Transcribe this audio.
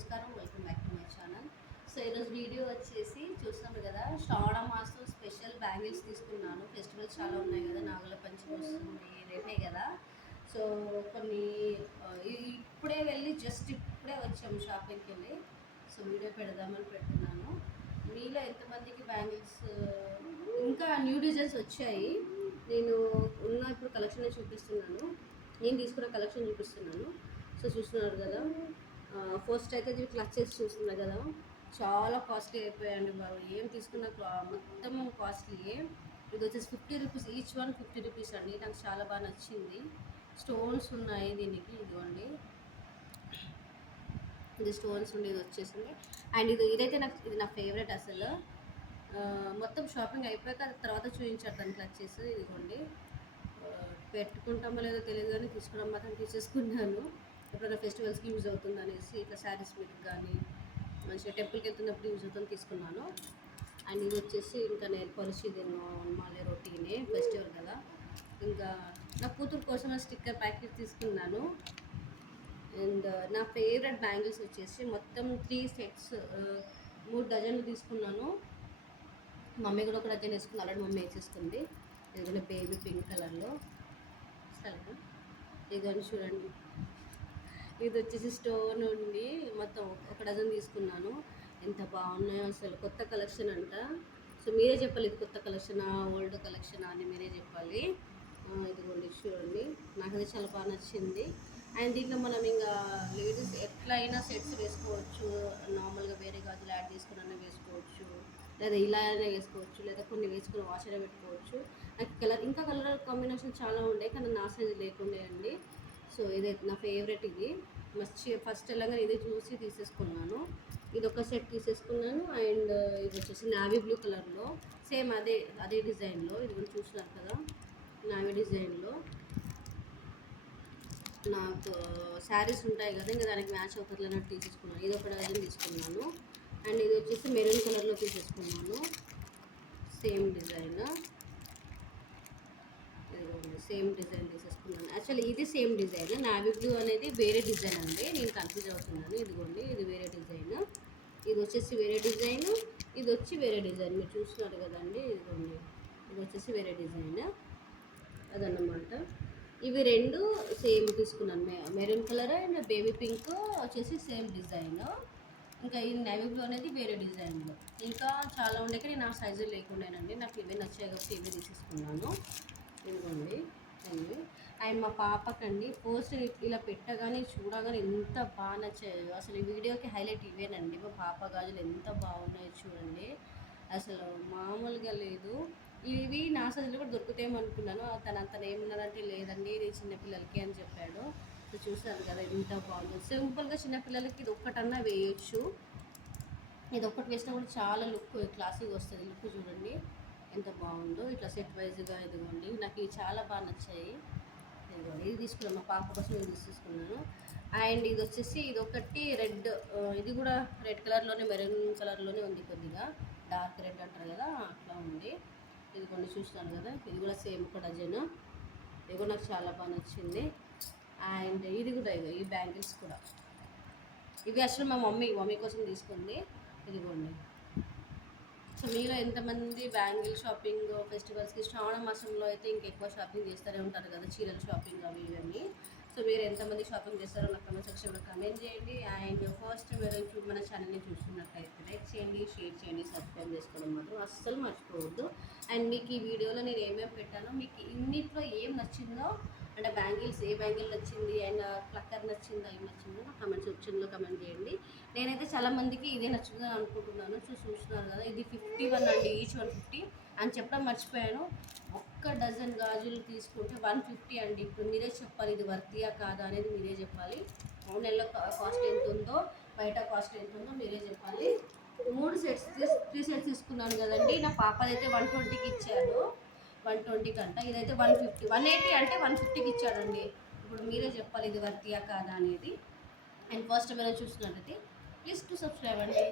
నమస్కారం welcome back to my channel so ఈరోజు video వచ్చేసి చూస్తాము కదా శ్రావణ మాసం స్పెషల్ బ్యాంగిల్స్ తీసుకున్నాను. ఫెస్టివల్స్ చాలా ఉన్నాయి కదా నాగుల పంచమి వస్తుంది రేపే కదా. సో కొన్ని ఇప్పుడే వెళ్ళి జస్ట్ ఇప్పుడే వచ్చాము షాపింగ్కి వెళ్ళి. సో వీడియో పెడదామని పెడుతున్నాను. మీలో ఎంతమందికి బ్యాంగిల్స్ ఇంకా న్యూ డిజైన్స్ వచ్చాయి? నేను ఉన్న ఇప్పుడు కలెక్షన్ చూపిస్తున్నాను. నేను తీసుకున్న కలెక్షన్ చూపిస్తున్నాను. సో చూస్తున్నారు కదా. ఫస్ట్ అయితే ఇవి క్లచెస్ చూస్తున్నారు కదా. చాలా కాస్ట్లీ అయిపోయాయండి బాబు. ఏం తీసుకున్న మొత్తం కాస్ట్లీయే ఇది వచ్చేసి fifty rupees each one fifty rupees అండి. నాకు చాలా బాగా నచ్చింది. స్టోన్స్ ఉన్నాయి దీనికి ఇదిగోండి. ఇది స్టోన్స్ ఉండేది వచ్చేసింది. అండ్ ఇది ఇదైతే నాకు ఇది నా ఫేవరెట్ అసలు. మొత్తం షాపింగ్ అయిపోయాక తర్వాత చూపించారు దానికి వచ్చేసి ఇదిగోండి. పెట్టుకుంటామో లేదో తెలియదు కానీ తీసుకోవడం మాత్రం తీసేసుకున్నాను. ఎప్పుడైనా ఫెస్టివల్స్కి యూజ్ అవుతుంది అనేసి ఇట్లా శారీస్ మీద కానీ మంచిగా టెంపుల్కి వెళ్తున్నప్పుడు యూజ్ అవుతుంది తీసుకున్నాను. అండ్ ఇది వచ్చేసి ఇంకా నేను పాలిష్ మాలే రొటీనే ఫెస్టివల్ కదా. ఇంకా నా కూతురు కోసం స్టిక్కర్ ప్యాకెట్ తీసుకున్నాను. అండ్ నా ఫేవరెట్ బ్యాంగిల్స్ వచ్చేసి మొత్తం త్రీ సెట్స్ మూడు డజన్లు తీసుకున్నాను. మమ్మీ కూడా ఒక డజన్ వేసుకుంది ఆల్రెడీ మమ్మీ వేసేసుకుంది. ఇదిగోండి బేబీ పింక్ కలర్లో. సరే ఇదిగోండి చూడండి. ఇది వచ్చేసి స్టోన్ నుండి మొత్తం ఒక డజన్ తీసుకున్నాను. ఎంత బాగున్నాయో అసలు కొత్త కలెక్షన్ అంట. సో మీరే చెప్పాలి ఇది కొత్త కలెక్షనా ఓల్డ్ కలెక్షనా అని మీరే చెప్పాలి. ఇదిగోండి చూడండి. నాకు అది చాలా బాగా నచ్చింది. అండ్ దీంట్లో మనం ఇంకా లేడీస్ ఎట్లయినా సెట్స్ వేసుకోవచ్చు. నార్మల్గా వేరే గాజులు యాడ్ చేసుకుని వేసుకోవచ్చు. లేదా ఇలా అయినా వేసుకోవచ్చు. లేదా కొన్ని వేసుకుని వాష్ అయినా పెట్టుకోవచ్చు. నాకు కలర్ ఇంకా కలర్ కాంబినేషన్ చాలా ఉండే కానీ నా సైజ్ లేకుండే అండి. సో ఇది నా ఫేవరెట్ ఇది. మస్ట్ ఫస్ట్ వెళ్ళగానే ఇది చూసి తీసేసుకున్నాను. ఇది ఒక సెట్ తీసేసుకున్నాను. అండ్ ఇది వచ్చేసి నావీ బ్లూ కలర్లో సేమ్ అదే అదే డిజైన్లో. ఇది కూడా చూసినారు కదా నావీ డిజైన్లో. నాకు శారీస్ ఉంటాయి కదా ఇంకా దానికి మ్యాచ్ అవుతుంది అన్నట్టు తీసేసుకున్నాను. ఇది ఒక డజన్ తీసుకున్నాను. అండ్ ఇది వచ్చేసి మెరూన్ కలర్లో తీసేసుకున్నాను. Same design. సేమ్ డిజైన్ తీసేసుకున్నాను. యాక్చువల్లీ ఇది సేమ్ డిజైన్. నావీ బ్లూ అనేది వేరే డిజైన్ అండి నేను కన్ఫ్యూజ్ అవుతున్నాను. ఇదిగోండి ఇది వేరే డిజైన్. ఇది వచ్చేసి వేరే డిజైన్. ఇది వచ్చి వేరే డిజైన్. మీరు చూస్తున్నారు కదండి. ఇదిగోండి ఇది వచ్చేసి వేరే డిజైన్. అదన్నమాట. ఇవి రెండు సేమ్ తీసుకున్నాను. మె maroon colour and baby pink వచ్చేసి సేమ్ డిజైన్. ఇంకా ఈ నేవీ బ్లూ అనేది వేరే డిజైన్లో ఇంకా చాలా ఉండే కానీ ఆ సైజు లేకుండానండి. నాకు ఇవే నచ్చాయి కాబట్టి ఇవే తీసేసుకున్నాను. ఇదిగోండి. అండి. అండ్ మా పాపకండి పోస్ట్ ఇలా పెట్టగానే చూడగానే ఎంత బాగా నచ్చాయో. అసలు ఈ వీడియోకి హైలైట్ ఇవేనండి. మా పాప గాజులు ఎంత బాగున్నాయో చూడండి. అసలు మామూలుగా లేదు. ఇవి నా సైజులో కూడా దొరుకుతాయేమో అనుకున్నాను. తను అంత ఏమన్నారంటే లేదండి ఇది చిన్నపిల్లలకి అని చెప్పాడు. సో చూసారు కదా ఎంత బాగుందో. సింపుల్గా చిన్నపిల్లలకి ఇది ఒక్కటన్నా వేయొచ్చు. ఇది ఒక్కటి వేసినా కూడా చాలా లుక్ క్లాసిక్ వస్తుంది. లుక్ చూడండి. ఎంత బాగుందో ఇట్లా సెట్ వైజ్గా ఇదిగోండి. నాకు ఇవి చాలా బాగా నచ్చాయి. ఇదిగోండి ఇది తీసుకున్నాను మా పాప కోసం ఇది తీసుకున్నాను. అండ్ ఇది వచ్చేసి ఇది ఒకటి రెడ్ ఇది కూడా రెడ్ కలర్లోనే మెరూన్ కలర్లోనే ఉంది కొద్దిగా. డార్క్ రెడ్ అంటారు కదా అట్లా ఉంది. ఇది కొన్ని చూస్తాను కదా ఇది కూడా సేమ్ ఒక డజన్. ఇది కూడా నాకు చాలా బాగా నచ్చింది. అండ్ ఇది కూడా ఇదిగో ఈ బ్యాంగిల్స్ కూడా. ఇవి అసలు మా మమ్మీ మమ్మీ కోసం తీసుకుంది. ఇదిగోండి. సో మీలో ఎంతమంది బ్యాంగిల్ షాపింగ్ ఫెస్టివల్స్కి శ్రావణ మాసంలో అయితే ఇంకెక్కువ షాపింగ్ చేస్తూనే ఉంటారు కదా? చీరల షాపింగ్ అవి ఇవన్నీ. సో మీరు ఎంతమంది షాపింగ్ చేస్తారో నాకు కమెంట్ సెక్షన్లో కమెంట్ చేయండి. అండ్ ఫస్ట్ మీరు ఇప్పుడు మన ఛానల్ని చూస్తున్నట్లయితే లైక్ చేయండి షేర్ చేయండి సబ్స్క్రైబ్ చేసుకోవడం మాత్రం అస్సలు మర్చిపోవద్దు. అండ్ మీకు ఈ వీడియోలో నేను ఏమేమి పెట్టానో మీకు ఇన్నిట్లో ఏం నచ్చిందో అంటే బ్యాంగిల్స్ ఏ బ్యాంగిల్ నచ్చింది అండ్ క్లక్కర్ నచ్చిందా ఏం నచ్చిందో నా కమెంట్ సెక్షన్లో కమెంట్ చేయండి. నేనైతే చాలా మందికి ఇదే నచ్చుతుంది అనుకుంటున్నాను. సో చూస్తున్నారు కదా ఇది ఫిఫ్టీ వన్ అండి ఈచ్ వన్ ఫిఫ్టీ అని చెప్పడం మర్చిపోయాను. ఒక్క డజన్ గాజులు తీసుకుంటే వన్ ఫిఫ్టీ అండి. ఇప్పుడు మీరే చెప్పాలి ఇది వర్తియా కాదా అనేది మీరే చెప్పాలి. ఆన్లైన్లో కాస్ట్ ఎంత ఉందో బయట కాస్ట్ ఎంత ఉందో మీరే చెప్పాలి. మూడు సెట్స్ త్రీ సెట్స్ తీసుకున్నాను కదండి. నా పాపదైతే వన్ ట్వంటీకి ఇచ్చాను వన్ ట్వంటీకి అంట ఇదైతే వన్ ఫిఫ్టీ వన్ ఎయిటీ అంటే వన్ ఫిఫ్టీకి ఇచ్చాడండి. ఇప్పుడు మీరే చెప్పాలి ఇది వర్తియా కాదా అనేది. అండ్ ఫస్ట్ మీరు చూసినట్లయితే ప్లీజ్ టు సబ్స్క్రైబ్ అండి.